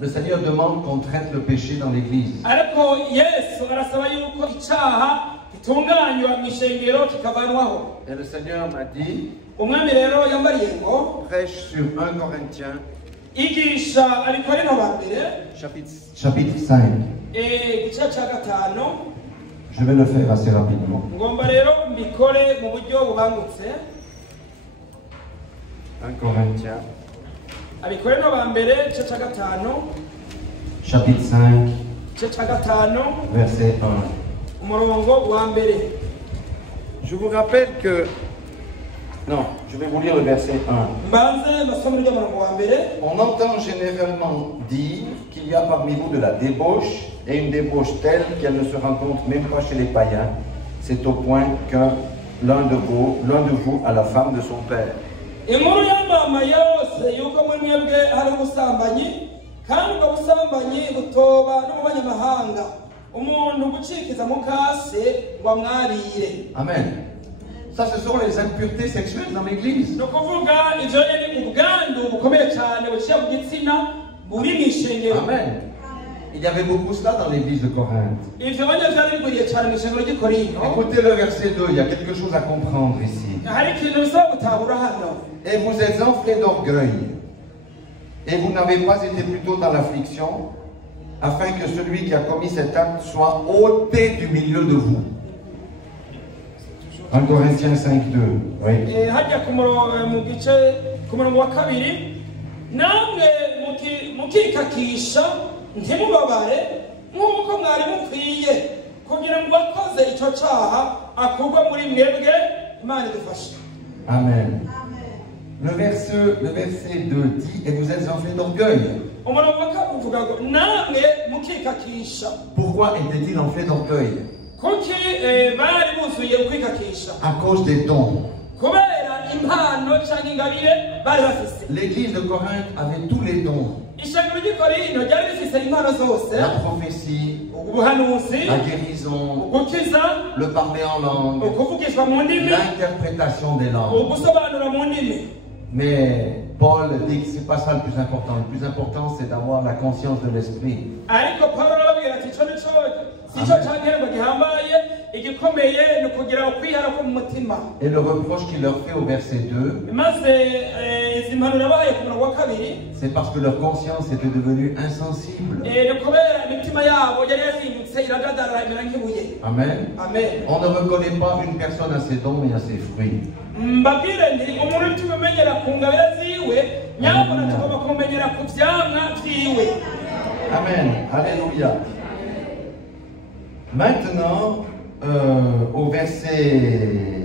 Le Seigneur demande qu'on traite le péché dans l'église. Et le Seigneur m'a dit, prêche sur 1 Corinthiens, chapitre 5. Je vais le faire assez rapidement. 1 Corinthiens, chapitre 5, verset 1. Je vous rappelle que... Non, je vais vous lire le verset 1. On entend généralement dire qu'il y a parmi vous de la débauche, et une débauche telle qu'elle ne se rencontre même pas chez les païens. C'est au point que l'un de vous a la femme de son père. Amen. Ça, ce sont les impuretés sexuelles dans l'église. Amen. Il y avait beaucoup cela dans l'église de Corinthe. Écoutez le verset 2, il y a quelque chose à comprendre ici. Et vous êtes enflés d'orgueil, et vous n'avez pas été plutôt dans l'affliction, afin que celui qui a commis cet acte soit ôté du milieu de vous. 1 Corinthiens 5, 2. Oui. Amen. Le verset 2 dit, et vous êtes enflés d'orgueil. Pourquoi était-il enflé d'orgueil? À cause des dons. L'église de Corinthe avait tous les dons. La prophétie, la guérison, le parler en langue, l'interprétation des langues. Mais Paul dit que ce n'est pas ça le plus important. Le plus important, c'est d'avoir la conscience de l'esprit. Et le reproche qu'il leur fait au verset 2, c'est parce que leur conscience était devenue insensible. Amen. On ne reconnaît pas une personne à ses dons mais à ses fruits. Amen. Alléluia. Maintenant, au verset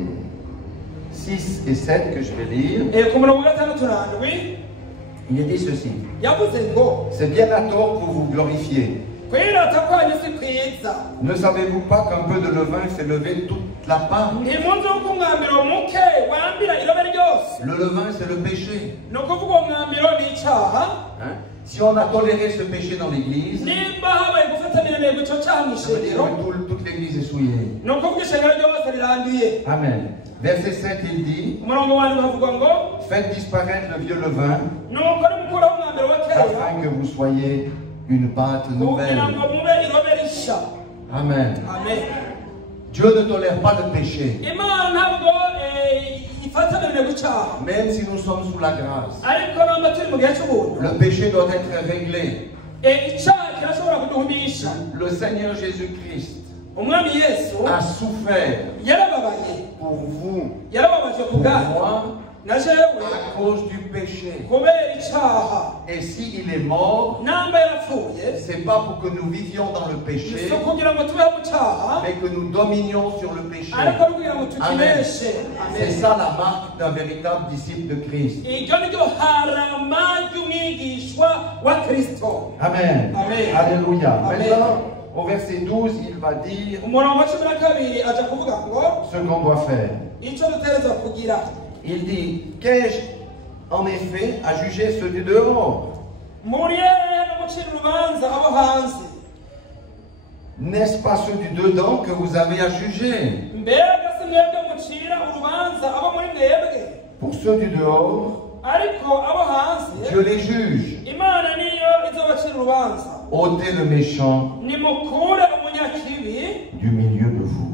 6 et 7 que je vais lire, il est dit ceci. C'est bien à tort pour vous glorifier. Ne savez-vous pas qu'un peu de levain fait lever toute la pâte? Le levain, c'est le péché. Hein? Si on a toléré ce péché dans l'église, toute l'église est souillée. Amen. Verset 7, il dit, faites disparaître le vieux levain, afin que vous soyez une pâte nouvelle. Amen. Dieu ne tolère pas le péché. Même si nous sommes sous la grâce, le péché doit être réglé. Le Seigneur Jésus-Christ a souffert pour vous, pour moi, à cause du péché. Et s'il est mort, c'est pas pour que nous vivions dans le péché, mais que nous dominions sur le péché. Amen. C'est ça la marque d'un véritable disciple de Christ. Amen. Alléluia. Maintenant, au verset 12, il va dire ce qu'on doit faire. Il dit, qu'ai-je en effet à juger ceux du dehors? N'est-ce pas ceux du dedans que vous avez à juger? Pour ceux du dehors, Dieu les juge. ôtez le méchant du milieu de vous.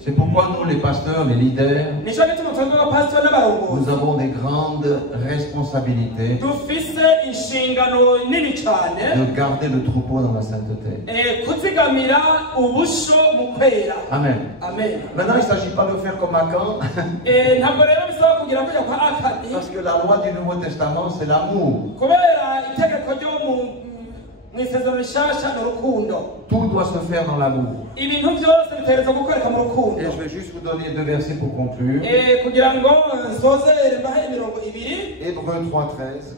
C'est pourquoi nous, les pasteurs, les leaders, nous avons des grandes responsabilités de garder le troupeau dans la sainteté. Amen. Maintenant, il ne s'agit pas de faire comme Akan, parce que la loi du Nouveau Testament, c'est l'amour. Tout doit se faire dans l'amour. Et je vais juste vous donner 2 versets pour conclure. Hébreux 3:13.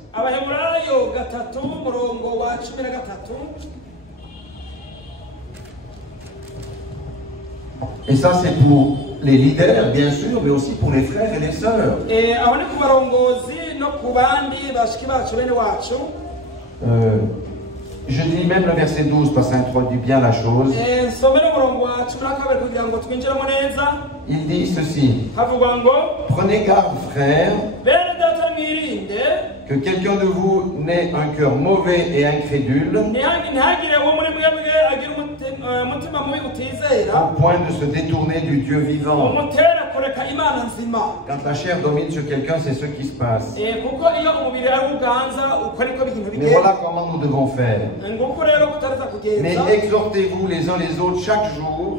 Et ça, c'est pour les leaders, bien sûr, mais aussi pour les frères et les sœurs. Je dis même le verset 12 parce que ça introduit bien la chose. Il dit ceci: prenez garde, frères, que quelqu'un de vous n'ait un cœur mauvais et incrédule, au point de se détourner du Dieu vivant. Quand la chair domine sur quelqu'un, c'est ce qui se passe. Mais voilà comment nous devons faire. Mais exhortez-vous les uns les autres chaque jour,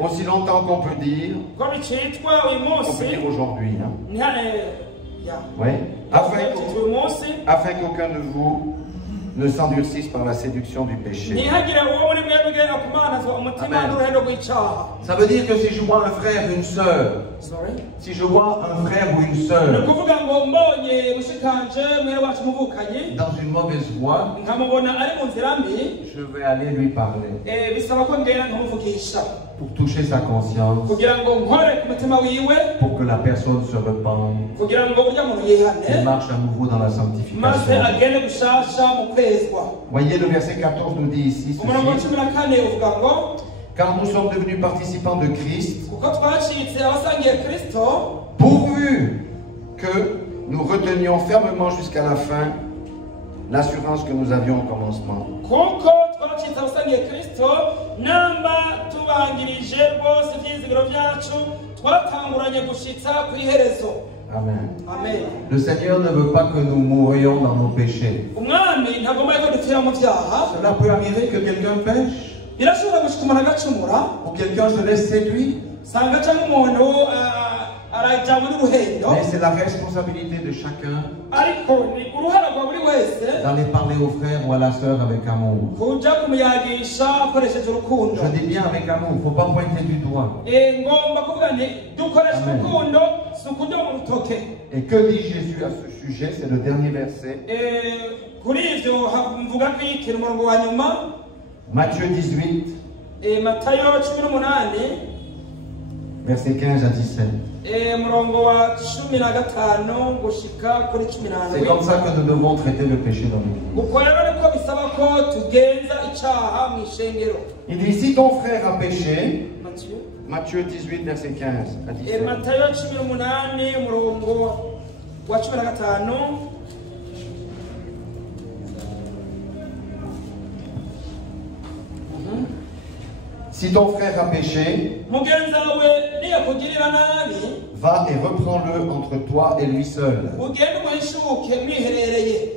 aussi longtemps qu'on peut dire, aujourd'hui. Oui. Afin qu'aucun de vous ne s'endurcisse par la séduction du péché. Amen. Ça veut dire que si je vois un frère ou une sœur, si je vois un frère ou une sœur dans une mauvaise voie, je vais aller lui parler pour toucher sa conscience, pour que la personne se repente et marche à nouveau dans la sanctification. Voyez, le verset 14 nous dit ici ceci: car nous sommes devenus participants de Christ, pourvu que nous retenions fermement jusqu'à la fin l'assurance que nous avions au commencement. Amen. Le Seigneur ne veut pas que nous mourions dans nos péchés. Cela peut arriver que quelqu'un pêche, ou quelqu'un se laisse séduire. Mais c'est la responsabilité de chacun d'aller parler au frère ou à la sœur avec amour. Je dis bien avec amour, il ne faut pas pointer du doigt. Amen. Et que dit Jésus à ce sujet? C'est le dernier verset. Matthieu 18, verset 15 à 17. C'est comme ça que nous devons traiter le péché dans nos vies. Il dit: si ton frère a péché, Matthieu 18, verset 15 à 17. Si ton frère a péché, va et reprends-le entre toi et lui seul.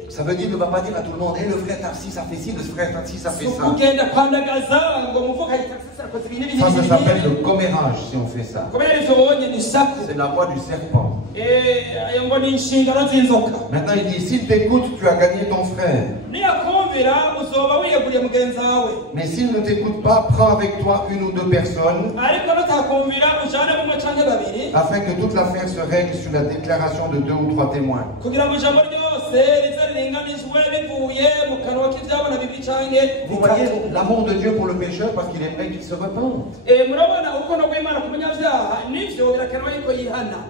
Ça veut dire, ne va pas dire à tout le monde: le frère Tarsi ça fait ci, le frère Tarsi ça fait ça. Ça s'appelle le commérage si on fait ça. C'est la voie du serpent. Maintenant il dit: s'il t'écoute, tu as gagné ton frère. Mais s'il ne t'écoute pas, prends avec toi 1 ou 2 personnes, afin que toute l'affaire se règle sur la déclaration de 2 ou 3 témoins. Vous voyez l'amour de Dieu pour le pécheur, parce qu'il aimerait qu'il se repente.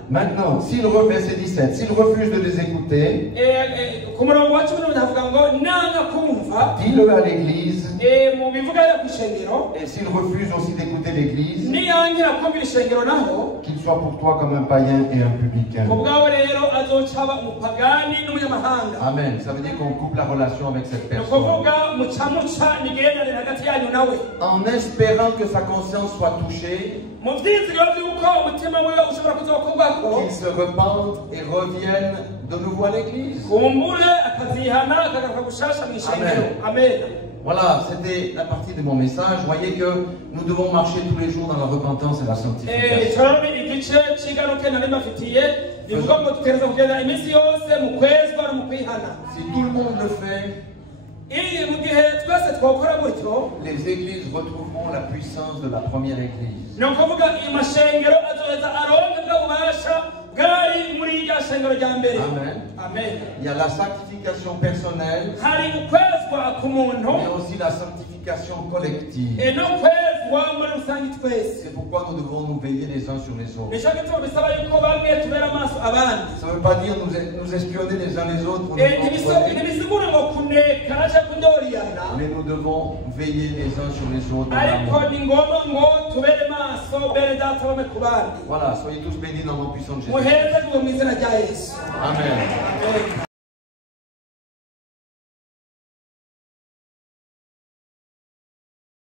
Maintenant, verset 17, s'il refuse de les écouter, dis-le à l'église. Et s'il refuse aussi d'écouter l'église, qu'il soit pour toi comme un païen et un publicain. Amen. Ça veut dire qu'on coupe la relation avec cette personne. En espérant que sa conscience soit touchée, qu'il se repente et revienne de nouveau à l'église. Amen. Voilà, c'était la partie de mon message. Vous voyez que nous devons marcher tous les jours dans la repentance et la sanctification. Si tout le monde le fait, les églises retrouveront la puissance de la première église. Amen. Il y a la sanctification personnelle, mais aussi la sanctification collective. C'est pourquoi nous devons nous veiller les uns sur les autres. Ça ne veut pas dire nous espionner les uns les autres, mais nous devons veiller les uns sur les autres. Voilà, soyez tous bénis dans le nom puissant de Jésus. Amen.